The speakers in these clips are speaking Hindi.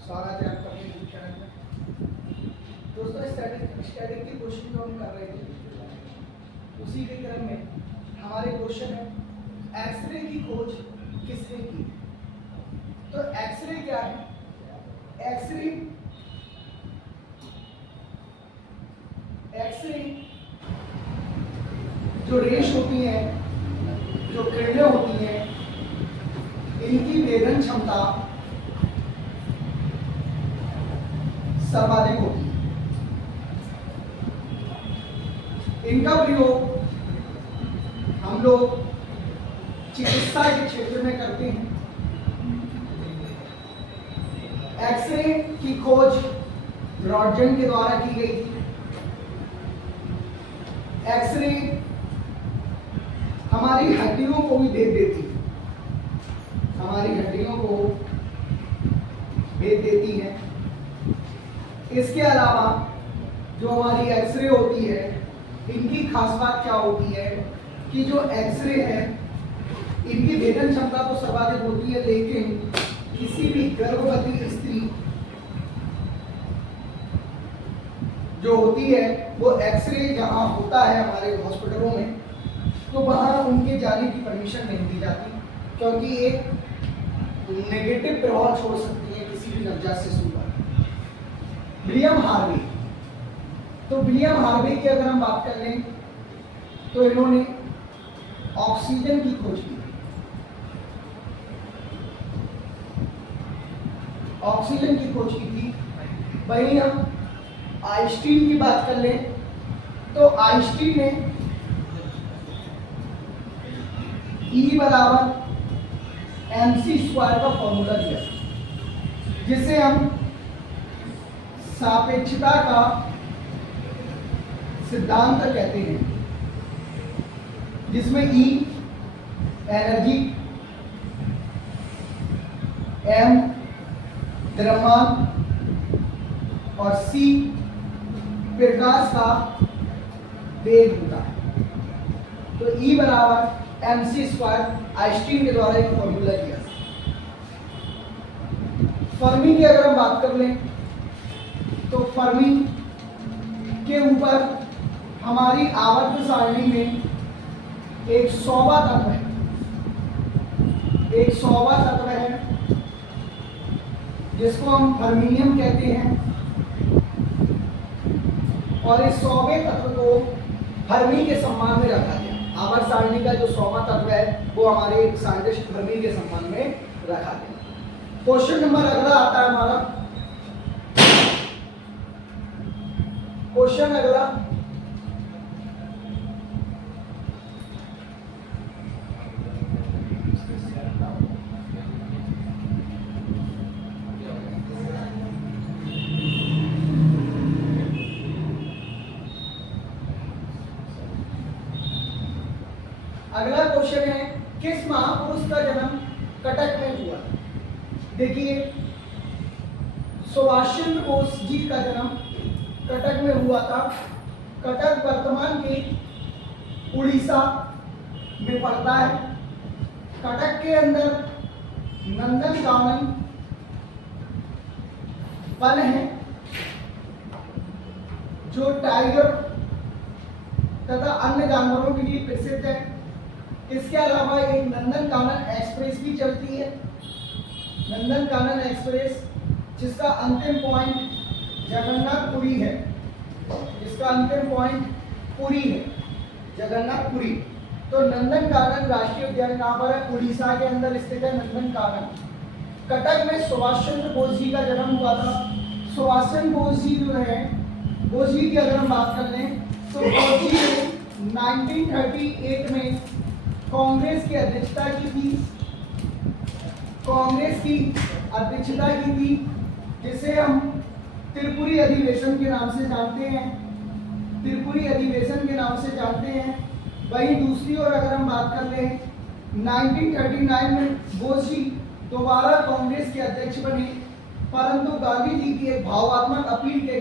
स्वागत है आपका अपने यूट्यूब चैनल में। दोस्तों, स्टैटिक की क्वेश्चन जो हम कर रहे थे उसी के क्रम में हमारे क्वेश्चन है एक्सरे की खोज किसने की। तो एक्सरे क्या है? एक्सरे जो रेश होती है, जो किरणें होती हैं, इनकी वेधन क्षमता सर्वाधिक होती है। इनका प्रयोग हम लोग चिकित्सा के क्षेत्र में करते हैं। एक्सरे की खोज रॉन्टगन के द्वारा की गई थी। एक्सरे हमारी हड्डियों को भी भेद देती है, हमारी हड्डियों को भेद देती है। इसके अलावा जो हमारी एक्सरे होती है, इनकी खास बात क्या होती है कि जो एक्सरे है इनकी भेदन क्षमता तो सर्वाधिक होती है, लेकिन किसी भी गर्भवती स्त्री जो होती है वो एक्सरे जहां होता है हमारे हॉस्पिटलों में, तो वहां उनके जाने की परमिशन नहीं दी जाती, क्योंकि एक नेगेटिव प्रभाव छोड़ सकती है किसी भी नवजात शिशु पर। विलियम हार्वे, तो विलियम हार्वे की अगर हम बात कर लें तो इन्होंने ऑक्सीजन की खोज की। ऑक्सीजन की खोज की थी। वहीं हम आइंस्टीन की बात कर लें तो आइंस्टीन ने E बराबर mc² का फॉर्मूला दिया, जिसे हम सापेक्षता का सिद्धांत कहते हैं, जिसमें E एनर्जी, M द्रव्यमान और C प्रकाश का वेग होता है। तो E बराबर mc² आइंस्टीन के द्वारा एक फॉर्मूला दिया। फर्मी की अगर हम बात कर लें तो फर्मी के ऊपर हमारी आवर्त सारणी में एक 100वां तत्व है, एक 100वां तत्व है जिसको हम फर्मियम कहते हैं, और इस 100वें तत्व को फर्मी के सम्मान में रखा गया। आवर्त सारणी का जो 100वां तत्व है वो हमारे साइंटिस्ट फर्मी के सम्मान में रखा गया। क्वेश्चन नंबर अगला आता है हमारा। क्वेश्चन अगला, अगला क्वेश्चन है किस महापुरुष का जन्म कटक में हुआ। देखिए, सुभाष चंद्र बोस जी का जन्म कटक में हुआ था। कटक वर्तमान के उड़ीसा में पड़ता है। कटक के अंदर नंदनकानन वन है जो टाइगर तथा अन्य जानवरों के लिए प्रसिद्ध है। इसके अलावा एक नंदनकानन एक्सप्रेस भी चलती है, नंदनकानन एक्सप्रेस, जिसका अंतिम पॉइंट जगन्नाथपुरी है, जिसका अंतिम पॉइंट पुरी है, जगन्नाथपुरी। तो नंदनकानन राष्ट्रीय उद्यान कहाँ पर है? उड़ीसा के अंदर स्थित है नंदनकानन। कटक में सुभाष चंद्र बोस जी का जन्म हुआ था। सुभाष चंद्र बोस जी जो है, बोस जी की अगर हम बात कर लें तो बोस जी ने 1938 में कांग्रेस की अध्यक्षता की थी, कांग्रेस की अध्यक्षता की थी, जिसे हम त्रिपुरी अधिवेशन के नाम से जानते हैं, त्रिपुरी अधिवेशन के नाम से जानते हैं। वहीं दूसरी ओर अगर हम बात कर लें 1939 में बोस जी दोबारा कांग्रेस के अध्यक्ष बने, परंतु गांधी जी की एक भावात्मक अपील के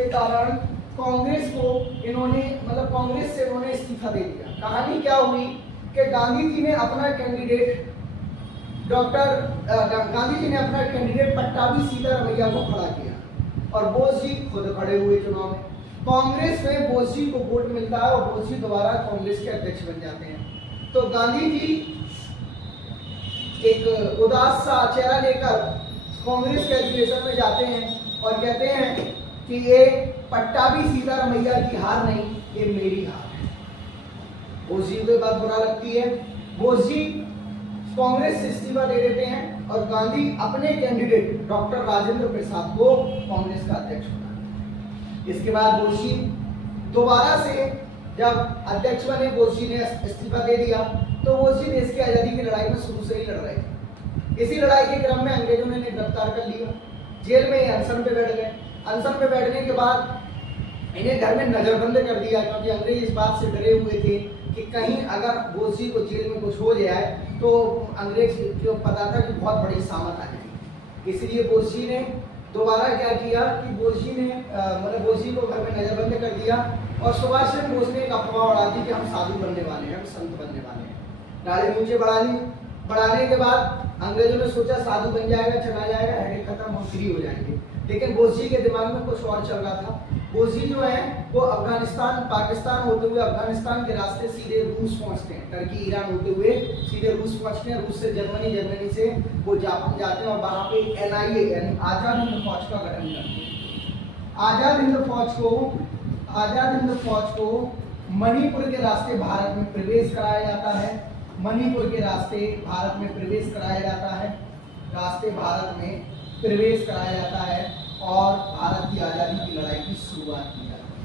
कारण, कांग्रेस को इन्होंने कांग्रेस से इन्होंने इस्तीफा दे दिया। कहानी क्या हुई कि गांधी जी ने अपना कैंडिडेट गांधी जी ने अपना कैंडिडेट पट्टाभी सीतारमैया को खड़ा किया और बोस जी खुद खड़े हुए चुनाव में। कांग्रेस में बोस जी को वोट मिलता है और बोस जी दोबारा कांग्रेस के अध्यक्ष बन जाते हैं। तो गांधी जी एक उदास सा चेहरा लेकर कांग्रेस के अधिवेशन में जाते हैं और कहते हैं कि ये पट्टाभी सीतारमैया की हार नहीं, ये मेरी हार है। बोस जी को बात बुरा लगती है, बोस जी कांग्रेस से इस्तीफा दे देते हैं और गांधी अपने कैंडिडेट डॉक्टर राजेंद्र प्रसाद को कांग्रेस का अध्यक्ष बनाते। इसके बाद बोस जी दोबारा से जब अध्यक्ष बने, बोस जी ने इस्तीफा दे दिया, तो बोस जी देश की आजादी की लड़ाई में शुरू से ही लड़ रहे थे। इसी लड़ाई के क्रम में अंग्रेजों ने गिरफ्तार कर लिया, जेल में अनशन पे बैठ गए। अनशन पे बैठने के बाद इन्हें घर में नजरबंद कर दिया, क्योंकि अंग्रेज इस बात से डरे हुए थे कि कहीं अगर बोस जी को जेल में कुछ हो जाए तो अंग्रेज को पता था कि बहुत बड़ी सामत आ जाएगी। इसलिए बोस जी ने दोबारा क्या किया कि बोस जी ने बोस जी को घर में नजरबंद कर दिया और सुभाष चंद्र बोस ने एक अफवाह उड़ा दी कि हम साधु बनने वाले हैं, हम संत बनने वाले हैं। गाड़ी नीचे बढ़ा ली, बढ़ाने के बाद अंग्रेजों ने सोचा साधु बन जाएगा, चला जाएगा, हेडेक खत्म, हम फ्री हो जाएंगे। लेकिन बोस जी के दिमाग में कुछ और चल रहा था। बोस जी जो है वो अफगानिस्तान पाकिस्तान होते हुए अफगानिस्तान के रास्ते सीधे रूस पहुंचते हैं, टर्की ईरान होते हुए सीधे रूस पहुंचते हैं, रूस से जर्मनी, जर्मनी से वो जापान जाते हैं और वहां पे NIA यानी आजाद हिंद फौज का गठन करते हैं। आजाद हिंद फौज को मणिपुर के रास्ते भारत में प्रवेश कराया जाता है। मणिपुर के रास्ते भारत में प्रवेश कराया जाता है, रास्ते भारत में प्रवेश कराया जाता है और भारत की आजादी की लड़ाई की शुरुआत की जाती है।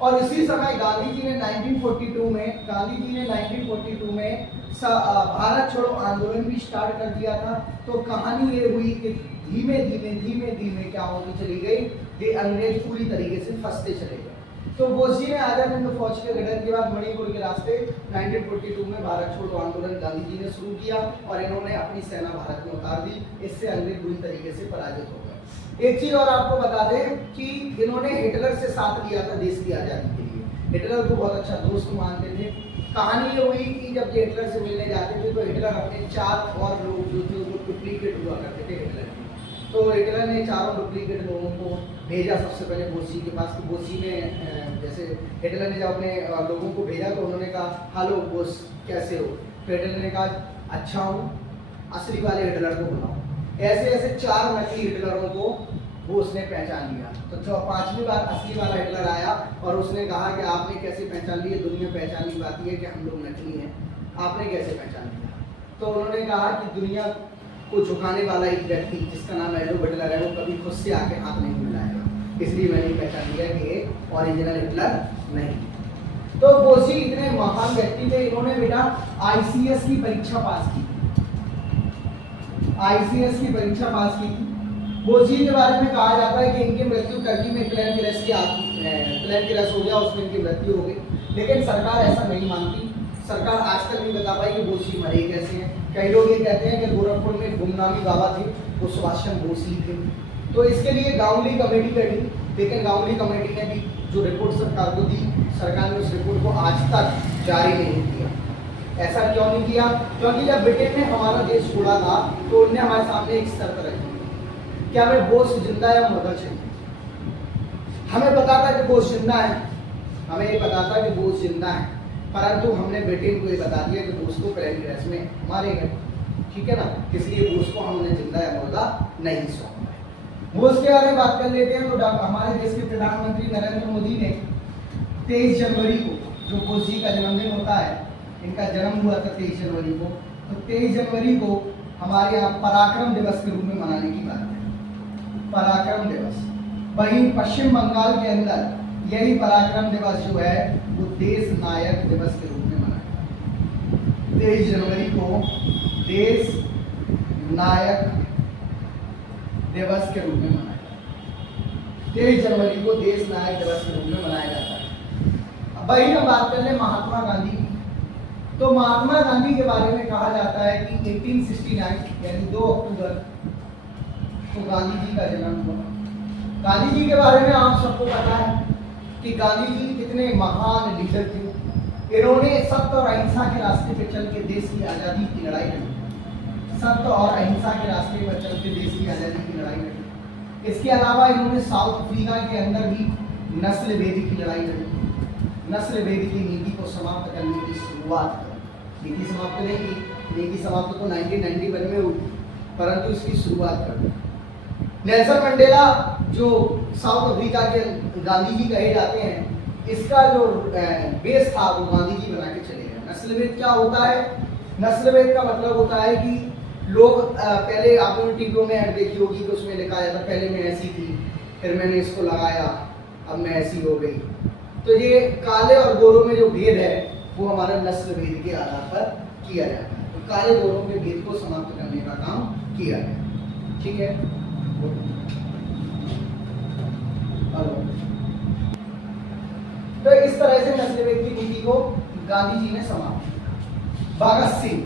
और इसी समय गांधी जी ने 1942 में भारत छोड़ो आंदोलन भी स्टार्ट कर दिया था। तो कहानी ये हुई कि धीमे धीमे क्या होती चली गई कि अंग्रेज पूरी तरीके से फंसते चले गए। तो बोस जी ने आजाद हिंद फौज के गठन के बाद मणिपुर के रास्ते 1942 में भारत छोड़ो आंदोलन गांधी जी ने शुरू किया और इन्होंने अपनी सेना भारत में उतार दी। इससे अंग्रेज बुरी तरीके से पराजित हो गए। एक चीज और आपको बता दें कि इन्होंने हिटलर से साथ लिया था देश की आजादी के लिए। हिटलर को बहुत अच्छा दोस्त मानते थे। कहानी ये हुई कि जब ये हिटलर से मिलने जाते थे तो हिटलर अपने 4 और लोग जो थे वो डुप्लीकेट हुआ करते थे हिटलर के। तो हिटलर ने 4 डुप्लीकेट लोगों को भेजा सबसे पहले बोस जी के पास। तो बोस जी ने जैसे हिटलर ने जब अपने लोगों को भेजा तो उन्होंने कहा हेलो बोस कैसे हो। तो हिटलर ने कहा अच्छा हूँ, असली वाले हिटलर को बुलाओ। ऐसे 4 नकली हिटलरों को बोस ने पहचान लिया। तो 5वीं बार असली वाला हिटलर आया और उसने कहा कि आपने कैसे पहचान लिया, दुनिया पहचान ली बात है कि हम लोग नकली हैं, आपने कैसे पहचान लिया। तो उन्होंने कहा कि दुनिया को झुकाने वाला एक व्यक्ति जिसका नाम एडोल्फ हिटलर है वो कभी खुद से आके हाथ नहीं मिलाएगा, इसलिए मैंने पहचान लिया कि ये ओरिजिनल हिटलर नहीं। तो बोस जी इतने महान व्यक्ति थे, इन्होंने बेटा ICS की परीक्षा पास की। ICS की परीक्षा पास की थी। बोस जी के बारे में कहा जाता है कि इनकी मृत्यु टर्की में प्लेन क्रैश हो गया, उसमें इनकी मृत्यु हो गई। लेकिन सरकार ऐसा नहीं मानती। सरकार आज तक नहीं बता पाई कि बोस जी मरे कैसे हैं। कई लोग ये कहते हैं कि गोरखपुर में गुमनामी बाबा थे, वो सुभाष चंद्र बोस ही थे। तो इसके लिए गांगुली कमेटी बैठी, लेकिन गांगुली कमेटी ने भी जो रिपोर्ट सरकार को दी, सरकार ने उस रिपोर्ट को आज तक जारी नहीं किया। ऐसा क्यों नहीं किया? क्योंकि जब ब्रिटेन ने हमारा देश छोड़ा था तो उन्होंने हमारे सामने एक शर्त रखी कि हमें बोस जिंदा या मुर्दा चाहिए। हमें पता था कि बोस जिंदा है, हमें ये पता था कि बोस जिंदा है, परंतु हमने ब्रिटेन को ये बता दिया कि बोस को प्लेन क्रैश में मारे गए, ठीक है ना। इसलिए बोस को हमने जिंदा या मुर्दा नहीं सौंपा। बोस के बारे में बात कर लेते हैं। तो हमारे देश के प्रधानमंत्री नरेंद्र मोदी ने 23 जनवरी को, जो बोस जी का जन्मदिन होता है, इनका जन्म हुआ था 23 जनवरी को, तो 23 जनवरी को हमारे यहाँ पराक्रम दिवस के रूप में मनाने की बात है, पराक्रम दिवस। वहीं पश्चिम बंगाल के अंदर यही पराक्रम दिवस जो है वो देश नायक दिवस के रूप में मनाया। 23 जनवरी को देश नायक दिवस के रूप में मनाया। 23 जनवरी को देश नायक दिवस के रूप में मनाया जाता है। अब वही हम बात कर लें महात्मा गांधी। तो महात्मा गांधी के बारे में कहा जाता है कि 1869 यानी 2 अक्टूबर को गांधी जी का जन्म हुआ। गांधी जी के बारे में आप सबको पता है कि गांधी जी कितने महान लीडर थे। इन्होंने सत्य और अहिंसा के रास्ते पे चल के देश की आज़ादी की लड़ाई लड़ी। सत्य और अहिंसा के रास्ते पर चलते देश की आजादी की लड़ाई लड़ी। इसके अलावा इन्होंने साउथ अफ्रीका के अंदर भी नस्ल भेदी की लड़ाई लड़ी। नस्ल भेदी की नीति को समाप्त करने की शुरुआत की। नीति समाप्त नहीं की, नीति समाप्त तो 1991 में हुई, परंतु इसकी शुरुआत कर दी। नेल्सन मंडेला जो साउथ अफ्रीका के गांधी जी कहे जाते हैं, इसका जो बेस था वो गांधी जी बना के चले गए। नस्लभेद क्या होता है? नस्लभेद का मतलब होता है कि लोग पहले आपने टीवियों में ऐड देखी होगी कि उसमें लिखा जाता पहले मैं ऐसी थी, फिर मैंने इसको लगाया, अब मैं ऐसी हो गई। तो ये काले और गोरों में जो भेद है वो हमारा नस्ल भेद के आधार पर किया जाता है। तो काले गोरों के भेद को समाप्त करने का काम किया गया। ठीक है, तो इस तरह से नस्ल भेद की नीति को गांधी जी ने समाप्त किया। भगत सिंह,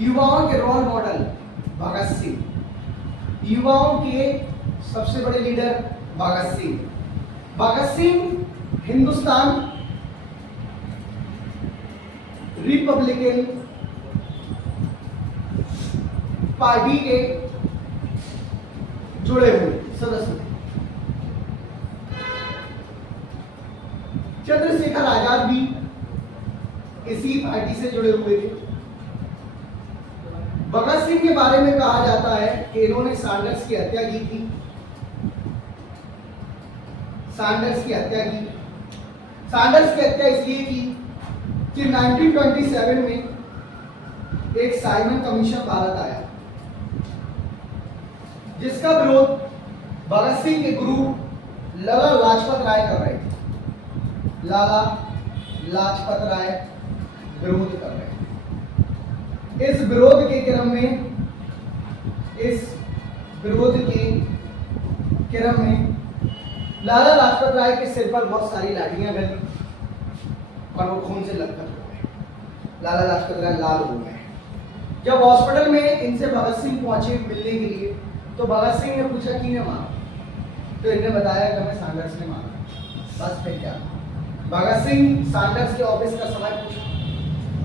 युवाओं के रोल मॉडल भगत सिंह, युवाओं के सबसे बड़े leader Bhagat Singh. Bhagat Singh Hindustan Republican party के जुड़े हुए सदस्य थे। चंद्रशेखर आजाद भी इसी पार्टी से जुड़े हुए थे। भगत सिंह के बारे में कहा जाता है कि इन्होंने सैंडर्स की हत्या की थी। सैंडर्स की हत्या की। सैंडर्स की हत्या इसलिए की कि 1927 में एक साइमन कमीशन भारत आया, जिसका विरोध भगत सिंह के गुरु लाला लाजपत राय कर रहे थे। लाला लाजपत राय विरोध कर रहे थे। इस विरोध के क्रम में लाला लाजपत राय के सिर पर बहुत सारी लाठियां गली और वो खून से लथपथ हो गए। लाला लाजपत राय लाल हो गए। जब हॉस्पिटल में इनसे भगत सिंह पहुंचे मिलने के लिए, तो भगत सिंह ने पूछा किसने मारा, तो इन्हें बताया कि हमें सैंडर्स ने मारा। बस फिर क्या, भगत सिंह सैंडर्स के ऑफिस का समय पूछा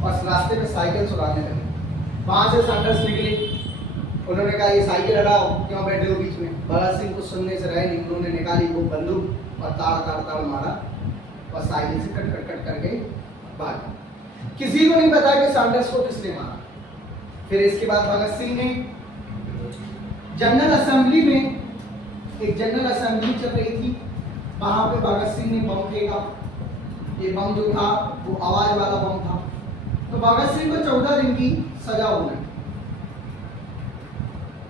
और रास्ते में साइकिल चुराने लगे। वहां से सैंडर्स निकले, उन्होंने कहा ये साइकिल हटाओ, क्यों बैठे हो बीच में। भगत सिंह को सुनने से रहे नहीं, उन्होंने निकाली वो बंदूक और ताड़ मारा और साइकिल से कट करके भाग। किसी को नहीं पता कि सैंडर्स को किसने मारा। फिर इसके बाद भगत सिंह ने जनरल असेंबली में, एक जनरल असेंबली चल रही थी, वहां पे भगत सिंह ने बम फेंका। ये बम जो था वो आवाज वाला बम था। तो भगत सिंह को 14 दिन की सजा होगी।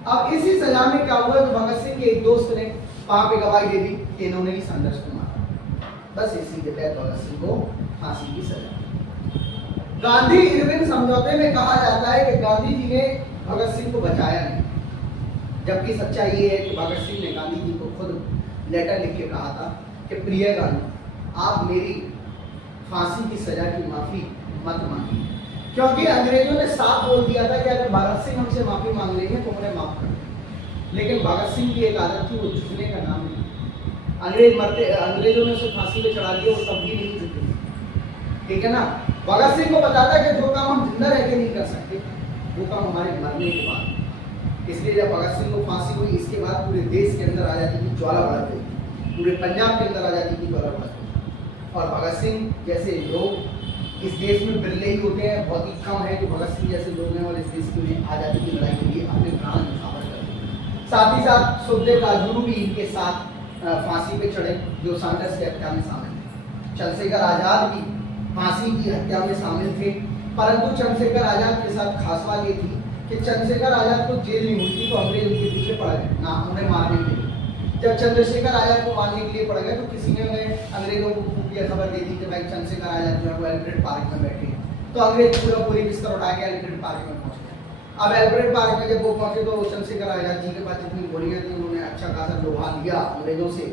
अब इसी सजा में क्या हुआ, तो भगत सिंह के एक दोस्त ने वहां पे गवाही दे दी कि इन्होंने ही सैंडर्स को मारा। बस इसी के तहत भगत सिंह को फांसी की सजा। गांधी इरविन समझौते में कहा जाता है कि गांधी जी ने भगत सिंह को बचाया नहीं, जबकि सच्चाई ये है कि भगत सिंह ने गांधी जी को खुद लेटर लिख के कहा था कि प्रिय गांधी, आप मेरी फांसी की सजा की माफी मत मांगिए, क्योंकि अंग्रेजों ने साफ बोल दिया था कि अगर भगत सिंह हमसे माफी मांग लेंगे तो उन्हें माफ कर दें। लेकिन भगत सिंह की एक आदत थी, वो झुकने का नाम नहीं। अंग्रेजों ने उसे फांसी पे चढ़ा दिया, वो तब भी नहीं झुके। ठीक है ना। भगत सिंह को पता था कि जो काम हम जिंदा रह के नहीं कर सकते, वो काम हमारे मरने के बाद। इसलिए जब भगत सिंह को फांसी हुई, इसके बाद पूरे देश के अंदर आजादी की ज्वाला बढ़ गई, पूरे पंजाब के अंदर आजादी की ज्वाला बढ़ गई। और भगत सिंह जैसे लोग इस देश में बिरले ही होते हैं, बहुत ही कम है जो भगत सिंह जैसे लोग हैं और इस देश की आजादी की लड़ाई के लिए अपने प्राण न्यौछावर करते हैं। साथ ही साथ सुखदेव राजगुरु भी इनके साथ फांसी पे चढ़े, जो सैंडर्स की हत्या में शामिल थे। चंद्रशेखर आजाद भी फांसी की हत्या में शामिल थे, परंतु चंद्रशेखर आजाद के साथ खास बात ये थी कि चंद्रशेखर आजाद को जेल नहीं हुई थी, तो अंग्रेज उनके पीछे पड़ गए ना उन्हें मारने के लिए। जब चंद्रशेखर आजाद को मारने के लिए पड़ गए, तो किसी ने उन्हें अंग्रेजों को खुफिया खबर दे दी कि भाई चंद्रशेखर आजाद जो है वो एल्फ्रेड पार्क में बैठे हैं। तो अंग्रेज पूरी बिस्तर उठा के एल्फ्रेड पार्क में पहुंच गए। अब एल्फ्रेड पार्क में जब वो पहुंचे, तो चंद्रशेखर आजाद जी के पास जितनी गोलियां थी, उन्होंने अच्छा खासा लोहा लिया अंग्रेजों से,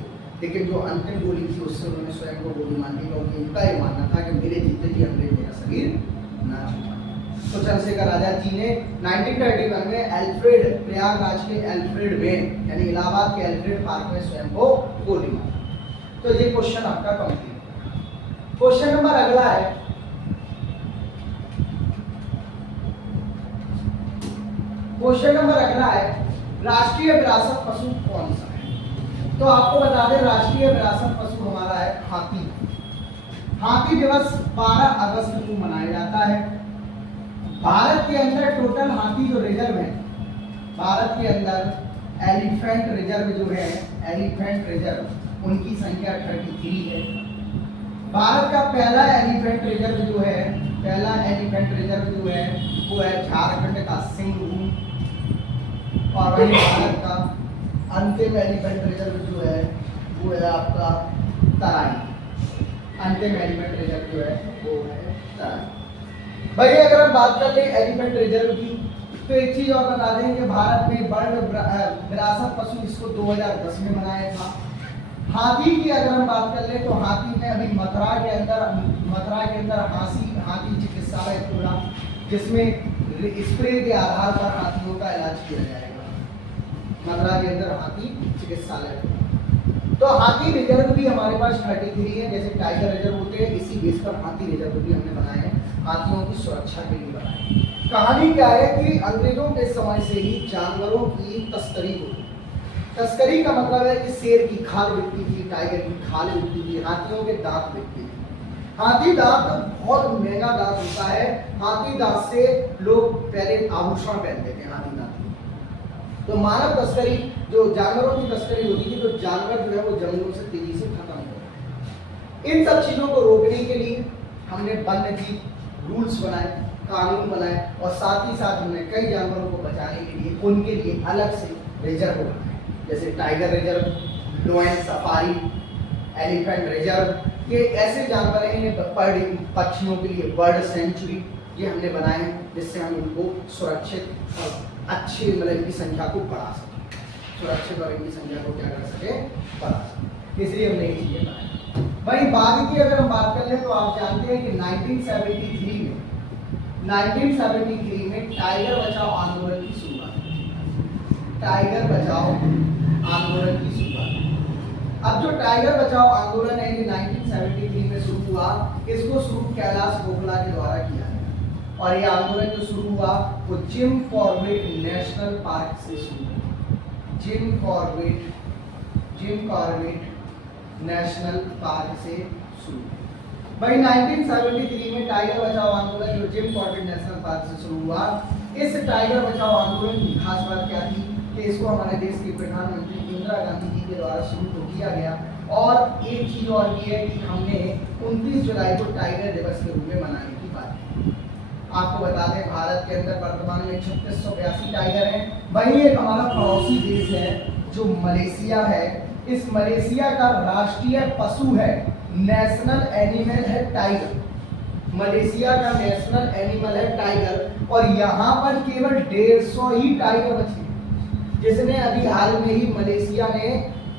लेकिन जो अंतिम गोली थी उससे उन्होंने स्वयं को गोली मार दी, क्योंकि उनका ये मानना था कि मेरे जीते जी अंग्रेज मेरा शरीर ना छुपा। तो चंद्रशेखर आजाद जी ने 1931 में एल्फ्रेड, प्रयागराज के एल्फ्रेड में, यानी इलाहाबाद के एल्फ्रेड पार्क में स्वयं को गोली मारी। तो ये क्वेश्चन आपका कंप्लीट। क्वेश्चन नंबर अगला है, क्वेश्चन नंबर अगला है, राष्ट्रीय विरासत पशु कौन सा है? तो आपको बता दें राष्ट्रीय विरासत पशु हमारा है हाथी। हाथी दिवस 12 अगस्त को मनाया जाता है। भारत के अंदर टोटल हाथी जो रिजर्व है, भारत के अंदर एलिफेंट रिजर्व जो है, एलिफेंट रिजर्व उनकी संख्या 33 है। भारत का पहला एलिफेंट रिजर्व जो है, पहला एलिफेंट रिजर्व जो है वो है झारखंड का सिंघभूम। और वही भारत का अंतिम एलिफेंट रिजर्व जो है वो है आपका तराई। अंतिम एलिफेंट रिजर्व जो है वो है तराई। भाई अगर हम बात कर ले एलिफेंट रिजर्व की, तो एक चीज और बता दें कि भारत में वर्ल्ड विरासत पशु इसको 2010 में बनाया था। हाथी की अगर हम बात कर ले तो हाथी में अभी मथुरा के अंदर हाथी चिकित्सालय खुला, जिसमें स्प्रे के आधार पर हाथियों का इलाज किया जाएगा। मथुरा के अंदर हाथी चिकित्सालय खुला। तो हाथी रिजर्व भी हमारे पास 33 है, जैसे टाइगर रिजर्व होते हैं इसी बेस पर हाथी रिजर्व भी हमने बनाए हैं, हाथियों की सुरक्षा के लिए बनाए। कहानी क्या है कि अंग्रेजों के समय से ही जानवरों की तस्करी होती। तस्करी का मतलब है कि शेर की खाल बिकती थी, टाइगर की खाल बिकती थी, हाथियों के दांत बिकते थे। हाथी दांत बहुत महंगा दांत होता है। हाथी दांत से लोग पहले आभूषण पहनते थे हाथी दांत। तो मानव तस्करी, जो जानवरों की तस्करी होती थी, तो जानवर जो है वो जंगलों से तेजी से खत्म हो गए। इन सब चीजों को रोकने के लिए हमने वन्य जीव रूल्स बनाए, कानून बनाए, और साथ ही साथ हमने कई जानवरों को बचाने के लिए उनके लिए अलग से रिजर्व बनाए, जैसे tiger reserve, लोयन safari, elephant reserve. ये ऐसे जानवर हैं, इन्हें पक्षियों के लिए बर्ड सेंचुरी ये हमने बनाए हैं, जिससे हम उनको सुरक्षित और अच्छे मतलब इनकी संख्या को बढ़ा सकें, सुरक्षित और इनकी संख्या को क्या कर सके, बढ़ा सकें। इसलिए हमने ये चीजें बनाई। वहीं बाद की अगर हम बात कर लें तो आप जानते हैं कि 1973 में टाइगर बचाओ आंदोलन की शुरुआत। टाइगर बचाओ आंदोलन की शुरुआत। अब जो टाइगर बचाओ आंदोलन है ये 1973 में शुरू हुआ। इसको शुरू कैलाश गोखला के द्वारा किया गया, और ये आंदोलन जो शुरू हुआ वो जिम कॉर्बेट नेशनल पार्क से शुरू हुआ। जिम कॉर्बेट नेशनल पार्क से शुरू। भाई 1973 में टाइगर बचाओ आंदोलन जो जिम कॉर्बेट नेशनल पार्क से शुरू हुआ। इस टाइगर बचाओ आंदोलन की खास बात क्या थी कि इसको हमारे देश के प्रधानमंत्री इंदिरा गांधी जी के द्वारा शुरू तो किया गया, और एक चीज और ये है कि हमने 29 जुलाई को टाइगर दिवस के रूप में मनाने की बात की। आपको बता दें भारत के अंदर वर्तमान में 3682 टाइगर हैं। वहीं एक हमारा पड़ोसी देश है जो मलेशिया है। इस मलेशिया का राष्ट्रीय पशु है, नेशनल एनिमल है टाइगर। मलेशिया का नेशनल एनिमल है टाइगर, और यहाँ पर केवल 150 ही टाइगर बचे, जिसने अभी हाल में ही मलेशिया ने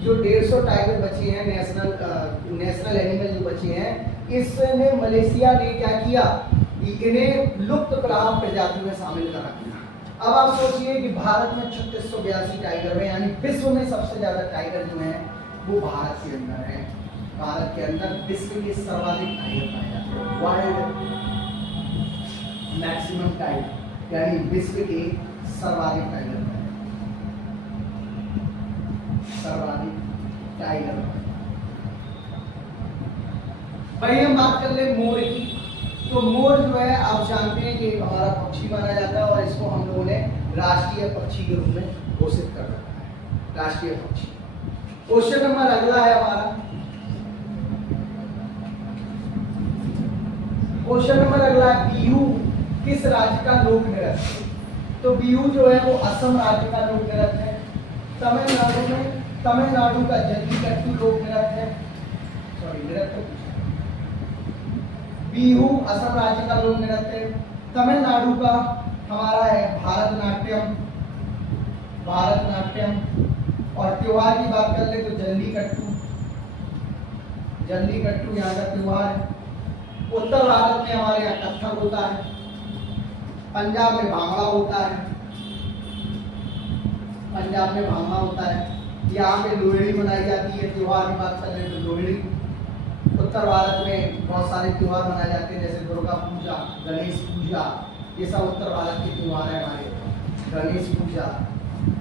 जो 150 टाइगर बचे हैं, नेशनल एनिमल जो बचे हैं, इसने मलेशिया ने क्या किया, इन्हें लुप्त प्राय प्रजाति में शामिल करा दिया। अब आप सोचिए कि भारत में 3682 टाइगर है, यानी विश्व में सबसे ज्यादा टाइगर जो है वो भारत के अंदर है। भारत के अंदर विश्व के सर्वाधिक टाइगर पाए जाते हैं, वर्ल्ड मैक्सिमम टाइगर, यानी विश्व के सर्वाधिक टाइगर पाए सर्वाधिक टाइगर। भाई हम बात कर ले मोर की, तो मोर जो है आप जानते हैं कि हमारा पक्षी माना जाता है, और इसको हम लोगों ने राष्ट्रीय पक्षी के रूप में घोषित कर रखा है, राष्ट्रीय पक्षी। क्वेश्चन नंबर अगला है हमारा, क्वेश्चन नंबर अगला है बिहू किस राज्य का लोक नृत्य है? तो बिहू जो है वो असम राज्य का लोक नृत्य है। तमिलनाडु का जल्लीकट्टू लोक नृत्य है, सॉरी नृत्य। बिहू असम राज्य का लोक नृत्य है। तमिलनाडु का हमारा है भारतनाट्यम। और त्योहार की बात कर ले तो जल्लीकट्टू यहाँ का त्योहार है। उत्तर भारत में हमारे यहाँ कथक होता है, पंजाब में भांगड़ा होता है, यहाँ पे लोहड़ी मनाई जाती है। त्योहार की बात कर ले तो लोहड़ी। उत्तर भारत में बहुत सारे त्योहार मनाए जाते हैं, जैसे दुर्गा पूजा, गणेश पूजा, ये सब उत्तर भारत के त्योहार है हमारे। गणेश पूजा,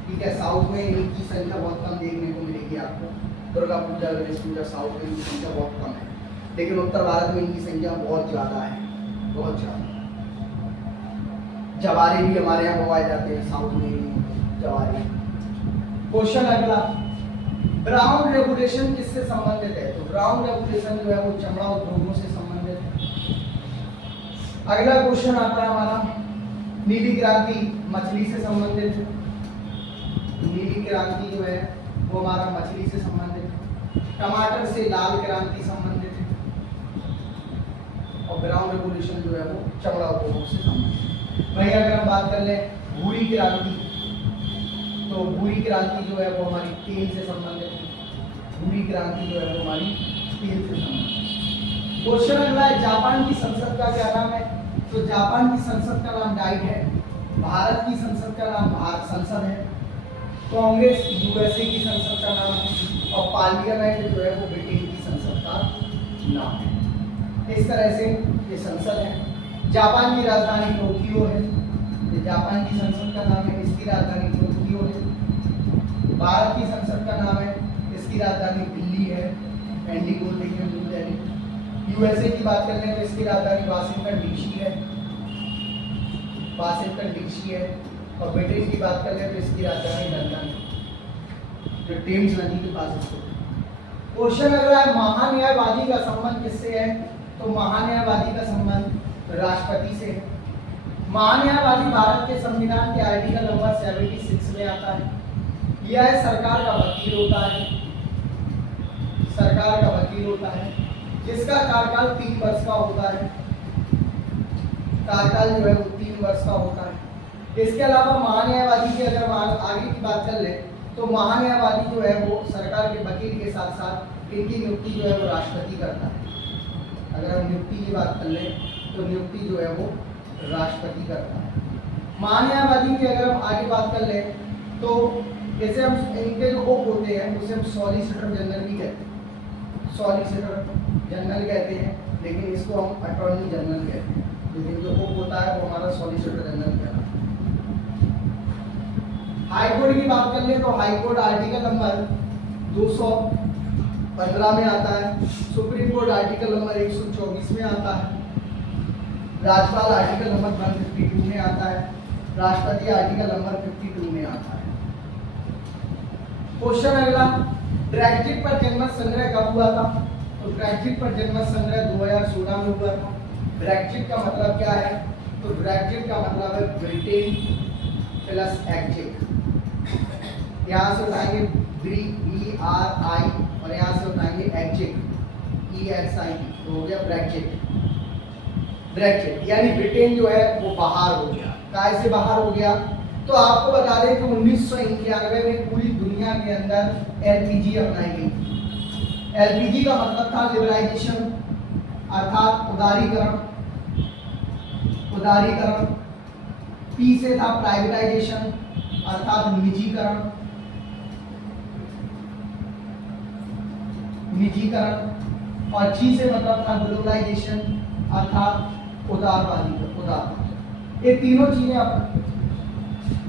ठीक है, साउथ में इनकी संख्या बहुत कम देखने को मिलेगी आपको। दुर्गा पूजा, गणेश पूजा साउथ में इनकी संख्या बहुत कम है, लेकिन उत्तर भारत में इनकी संख्या बहुत ज़्यादा है, बहुत ज़्यादा। जवारे भी हमारे यहाँ उगाए जाते हैं, साउथ में जवारे। क्वेश्चन अगला, ब्राउन रेगुलेशन किससे संबंधित है? तो ब्राउन रेगुलेशन जो है वो चमड़ा उद्योगों से संबंधित है। अगला क्वेश्चन आता है हमारा, नीली क्रांति मछली से संबंधित है। नीली क्रांति जो है वो हमारा मछली से संबंधित है। टमाटर से लाल क्रांति संबंधित है, और ब्राउन रेगुलेशन जो है वो चमड़ा उद्योगों से संबंधित है। वहीं अगर हम बात कर लें भूरी क्रांति, तो भूरी क्रांति जो है वो हमारी तेल से संबंधित है। भूरी क्रांति जो है वो हमारी तेल से संबंधित है। क्वेश्चन अगला है, जापान की संसद का क्या नाम है? तो जापान की संसद का नाम डाइट है। भारत की संसद का नाम भारत संसद है। कांग्रेस यूएसए की संसद का नाम है, और पार्लियामेंट जो है वो ब्रिटेन की संसद का नाम है। इस तरह से ये संसद है। जापान की राजधानी टोक्यो है, ये जापान की संसद का नाम है, इसकी राजधानी टोक्यो है। भारत की संसद का नाम है, इसकी राजधानी दिल्ली है, इंडिगो देखिए न्यू दिल्ली। यूएसए की बात कर लें तो इसकी राजधानी वाशिंगटन डीसी है, वाशिंगटन डीसी है। और ब्रिटेन की बात कर लें तो इसकी राजधानी लंदन है, जो टेम्स नदी के पास स्थित है। क्वेश्चन अगला है, महान्यायवादी का संबंध किससे है? तो महान्यायवादी का संबंध राष्ट्रपति से है। महान्यायवादी भारत के संविधान के आर्टिकल नंबर 76 में आता है। यह सरकार का वकील होता है, सरकार का वकील होता है, जिसका कार्यकाल 3 वर्ष का होता है। कार्यकाल जो है वो 3 वर्ष का होता है। इसके अलावा महान्यायवादी की अगर आगे की बात कर ले तो महान्यायवादी जो है वो सरकार के वकील के साथ साथ इनकी नियुक्ति जो है वो राष्ट्रपति करता है। अगर हम नियुक्ति की बात कर ले तो नियुक्ति जो है वो राष्ट्रपति करता है। महान्यायवादी की अगर हम आगे बात कर ले तो जैसे हम इनके जो उप होते हैं उसे हम सॉलिसिटर जनरल भी कहते हैं, सॉलिसिटर जनरल कहते हैं, लेकिन इसको हम अटॉर्नी जनरल कहते हैं। लेकिन जो उप होता है वो हमारा सॉलिसिटर जनरल कहलाता है। हाईकोर्ट की बात कर ले तो हाईकोर्ट आर्टिकल नंबर 215 में आता है। सुप्रीम कोर्ट आर्टिकल नंबर 124 में आता है। राज्यपाल आर्टिकल नंबर 152 में आता है। राष्ट्रपति आर्टिकल नंबर 52 में आता है। क्वेश्चन अगला, ब्रेक्जिट पर जनमत संग्रह कब हुआ था? तो ब्रेक्जिट पर जनमत संग्रह 2016 में हुआ था। ब्रेक्जिट का मतलब क्या है? तो ब्रेक्जिट का मतलब है ब्रिटेन प्लस एक्जिट। यहाँ से उठाएंगे BRI और यहाँ से उठाएंगे एक्जिट EXIT, तो हो गया ब्रेक्जिट। ब्रेक्जिट यानी ब्रिटेन जो है वो बाहर हो गया। कहाँ से बाहर हो गया? तो आपको बता दें कि 1991 में पूरी दुनिया के अंदर LPG अपनाई गई। LPG का मतलब था लिबरलाइजेशन, अर्थात उदारीकरण। उदारीकरण। P से था प्राइवेटाइजेशन, अर्थात निजीकरण। निजीकरण। और G से मतलब था ग्लोबलाइजेशन, अर्थात उदारवादी। उदार ये तीनों चीजें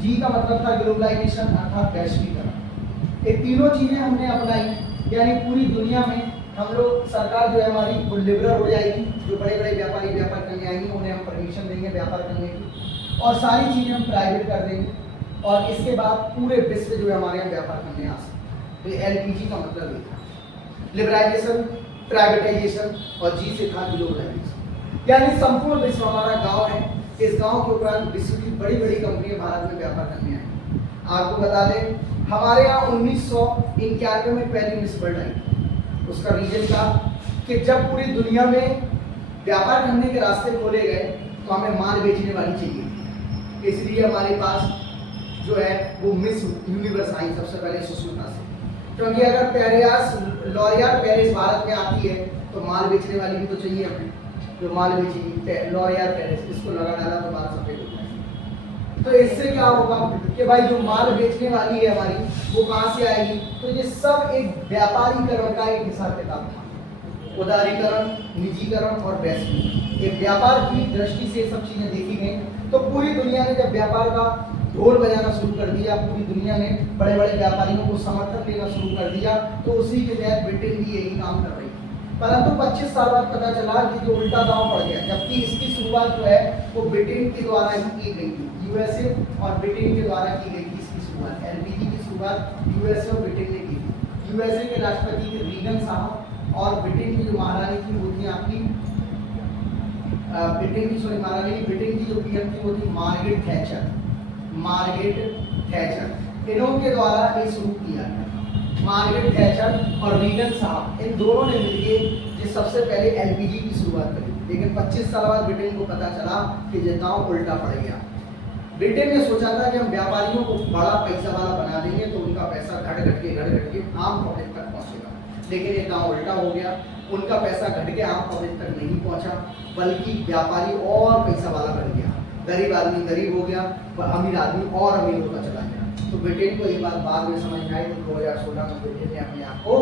G का मतलब था ग्लोबलाइजेशन, अर्थात वैश्वीकरण। ये तीनों चीजें हमने अपनाई, यानी पूरी दुनिया में हम लोग सरकार जो है हमारी वो लिबरल हो जाएगी। जो बड़े बड़े व्यापारी व्यापार करने आएंगे उन्हें हम परमिशन देंगे व्यापार करने की, और सारी चीजें हम प्राइवेट कर देंगे, और इसके बाद पूरे विश्व जो है हमारे यहाँ व्यापार करने आ सकते। तो LPG का मतलब ये था, लिबरलाइजेशन, प्राइवेटाइजेशन, और G से था ग्लोबलाइजेशन। यानी संपूर्ण विश्व हमारा गाँव है। इस गांव के उपरांत विश्व की बड़ी बड़ी कंपनियां भारत में व्यापार करने आई। आपको बता दें हमारे यहाँ 1991 में पहली मिस वर्ल्ड आई। उसका रीजन था कि जब पूरी दुनिया में व्यापार करने के रास्ते खोले गए तो हमें माल बेचने वाली चाहिए, इसलिए हमारे पास जो है वो मिस यूनिवर्स आई सबसे पहले सुष्मिता से। क्योंकि अगर पेरिस लॉरियल पेरिस भारत में आती है तो माल बेचने वाली भी तो चाहिए हमें, जो माल बेचेगी लॉरियल पेरिस, इसको लगा डाला तो बाल सफेद हो जाएगा। तो इससे क्या होगा कि भाई जो माल बेचने वाली है हमारी वो कहाँ से आएगी? तो ये सब एक व्यापारीकरण का एक हिसाब किताब था। उदारीकरण, निजीकरण और वैश्वीकरण, ये व्यापार की दृष्टि से सब चीजें देखी गई। तो पूरी दुनिया ने जब व्यापार का ढोल बजाना शुरू कर दिया, पूरी दुनिया ने बड़े बड़े व्यापारियों को समर्थन देना शुरू कर दिया, तो उसी के तहत ब्रिटेन भी यही काम कर रही थी। परंतु 25 साल बाद पता चला कि जो उल्टा दांव पड़ गया, जबकि इसकी शुरुआत जो है वो ब्रिटेन के द्वारा ही की गई थी। यूएसए और ब्रिटेन के द्वारा की गई थी इसकी शुरुआत। एलपीजी की शुरुआत यूएसए और ब्रिटेन ने की थी। यूएसए के राष्ट्रपति थे रीगन साहब और ब्रिटेन की जो महारानी थी वो थी आपकी ब्रिटेन की जो पीएम थी वो थी मार्गरेट थैचर। इन्हों के द्वारा ये शुरू किया गया। मार्गरेट थैचर और रीगन साहब, इन दोनों ने मिलकर सबसे पहले एलपीजी की शुरुआत करी। लेकिन 25 साल बाद ब्रिटेन को पता चला कि ये दांव उल्टा पड़ गया। ब्रिटेन ने सोचा था कि हम व्यापारियों को बड़ा पैसा वाला बना देंगे तो उनका पैसा घट घट के आम पब्लिक तक पहुंचेगा, लेकिन ये दांव उल्टा हो गया। उनका पैसा घट के आम पब्लिक तक नहीं पहुंचा, बल्कि व्यापारी और पैसा वाला बन गया। गरीब आदमी गरीब हो गया, अमीर आदमी और अमीर होता चला गया। तो ब्रिटेन को ये बात बाद में समझ में आई, तो 2016 में ब्रिटेन ने अपने आप को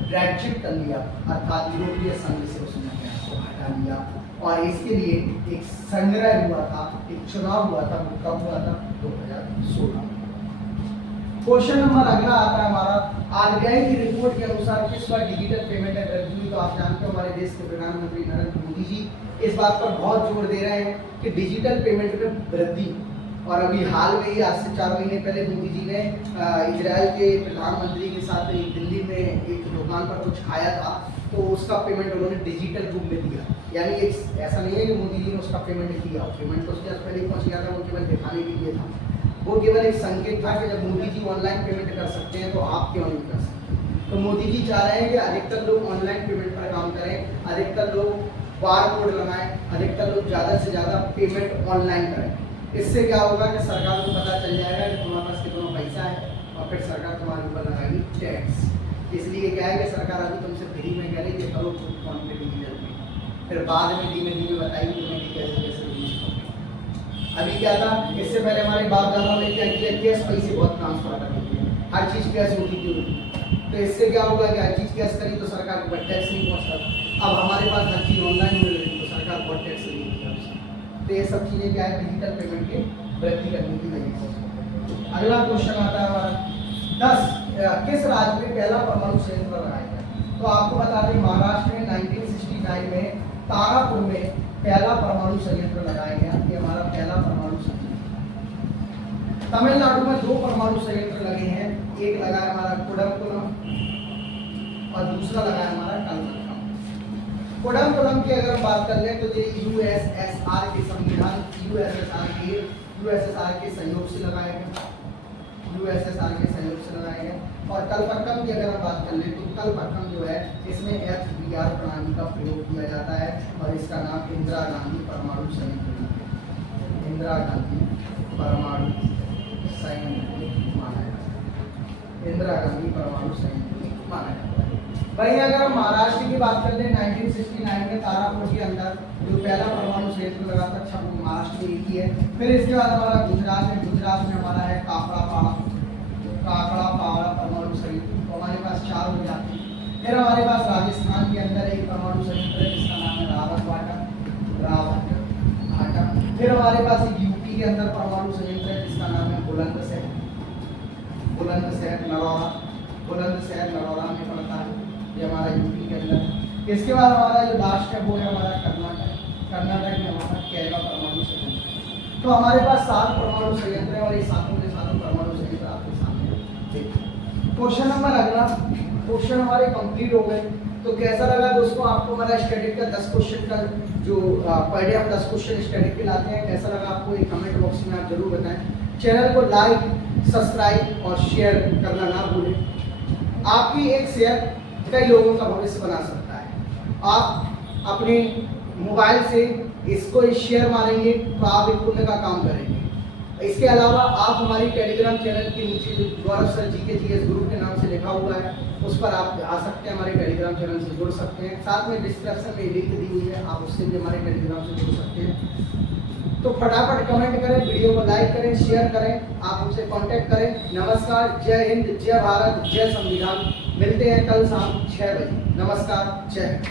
ब्रेक्जिट कर लिया, अर्थात यूरोपीय संघ से उसने अपने आप को हटा लिया। और इसके लिए एक संग्रह हुआ था, एक चुनाव हुआ था, वो कब हुआ था? 2016। क्वेश्चन नंबर अगला आता है हमारा, आरबीआई की रिपोर्ट के अनुसार किस बार डिजिटल पेमेंट में वृद्धि हुई? तो आप जानते हो हमारे देश के प्रधानमंत्री नरेंद्र मोदी जी इस बात पर बहुत जोर दे रहे हैं कि डिजिटल पेमेंट में वृद्धि। और अभी हाल में ही आज से 4 महीने पहले मोदी जी ने इजराइल के प्रधानमंत्री के साथ दिल्ली में एक दुकान पर कुछ खाया था, तो उसका पेमेंट उन्होंने डिजिटल रूप में दिया। यानी ऐसा नहीं है कि मोदी जी ने उसका पेमेंट किया, पेमेंट तो उसके पहले ही पहुँच गया था, वो केवल दिखाने के लिए था। वो केवल एक संकेत था कि जब मोदी जी ऑनलाइन पेमेंट कर सकते हैं तो आप क्यों नहीं कर सकते। तो मोदी जी चाह रहे हैं कि अधिकतर लोग ऑनलाइन पेमेंट पर काम करें, अधिकतर लोग बार कोड लगाएं, अधिकतर लोग ज़्यादा से ज़्यादा पेमेंट ऑनलाइन करें। इससे क्या होगा कि सरकार को पता चल जाएगा कि तुम्हारे पास कितना पैसा है, और फिर सरकार तुम्हारे ऊपर लगाएगी टैक्स। इसलिए क्या है कि सरकार अभी तुमसे फ्री में करेगी, करो फोन पे डिजिटल पे, फिर बाद में धीमे धीमे बताएगी तुम्हें कि कैसे कैसे यूज करोगे। अभी क्या था, इससे पहले हमारे बाप दादाओं ने क्या किया, कैश पैसे बहुत ट्रांसफर कर दिए, हर चीज़ कैश होती थी। तो इससे क्या होगा कि हर चीज़ कैश करी तो सरकार को टैक्स नहीं पहुँचता। अब हमारे पास हर चीज़ ऑनलाइन मिल रही तो सरकार बहुत टैक्स नहीं देती हमसे। तो ये सब चीज़ें क्या है, डिजिटल पेमेंट की वृद्धि करने की वजह से। अगला क्वेश्चन आता है हमारा 10, किस राज्य में पहला परमाणु संयंत्र लगाया गया? तो आपको बता दें महाराष्ट्र में 1969 में तारापुर में पहला परमाणु संयंत्र लगाया गया। ये हमारा पहला परमाणु संयंत्र। तमिलनाडु में 2 परमाणु संयंत्र लगे हैं, एक लगा है हमारा कुडमकुलम और दूसरा लगा है हमारा कलकत्ता। कुडमकुलम की अगर हम बात कर लें तो ये यूएसएसआर के संविधान यूएसएसआर के सहयोग से लगाया गया, यूएसएसआर के सहयोग से लगाया गया। और कलपक्कम की अगर हम बात कर लें तो कलपक्कम जो है इसमें एफबीआर प्रणाली का प्रयोग किया जाता है और इसका नाम इंदिरा गांधी परमाणु संयंत्र है। इंदिरा गांधी परमाणु संयंत्र माना जाता है, इंदिरा गांधी परमाणु संयंत्र माना जाता है। वहीं अगर हम महाराष्ट्र की बात कर लें 1969 में तारापुर के अंदर जो पहला परमाणु संयंत्र लगा था, अच्छा वो महाराष्ट्र में एक ही है। फिर इसके बाद हमारा गुजरात में हमारा है काकड़ापाड़ा परमाणु संयंत्र, तो हमारे पास 4 हो जाते हैं। फिर हमारे पास राजस्थान के अंदर एक परमाणु संयंत्र है जिसका नाम है रावत भाटा। फिर हमारे पास एक यूपी के अंदर परमाणु संयंत्र है जिसका नाम है बुलंदशहर नरौरा में पड़ता है, ये हमारा यूपी के अंदर। इसके बाद हमारा जो लास्ट है वो है हमारा कर्नाटक में हमारा केरला परमाणु संयंत्र। तो हमारे पास 7 परमाणु संयंत्र है और ये सातों के सातों परमाणु संयंत्र आपके सामने देखिए। क्वेश्चन नंबर अगला, क्वेश्चन हमारे कंप्लीट हो गए। तो कैसा लगा दोस्तों आपको हमारा स्टैटिक का 10 क्वेश्चन का जो पर डे हम 10 क्वेश्चन स्टैटिक के लाते हैं, कैसा लगा आपको ये कमेंट बॉक्स में आप जरूर बताएं। चैनल को लाइक, सब्सक्राइब और शेयर करना ना भूलें। आपकी एक शेयर कई लोगों का भविष्य बना सकता है। आप अपने मोबाइल से इसको शेयर मारेंगे तो आप एक पुण्य का काम करेंगे। इसके अलावा आप हमारी टेलीग्राम चैनल के नीचे जो गौरव सर जी के जीएस ग्रुप के नाम से लिखा हुआ है उस पर आप आ सकते हैं, हमारे टेलीग्राम चैनल से जुड़ सकते हैं। साथ में डिस्क्रिप्शन में लिंक दी हुई है, आप उससे भी हमारे टेलीग्राम से जुड़ सकते हैं। तो फटाफट कमेंट करें, वीडियो को लाइक करें, शेयर करें, आप हमसे कांटेक्ट करें। नमस्कार, जय हिंद, जय भारत, जय संविधान। मिलते हैं कल शाम 6 बजे। नमस्कार, जय हिंद।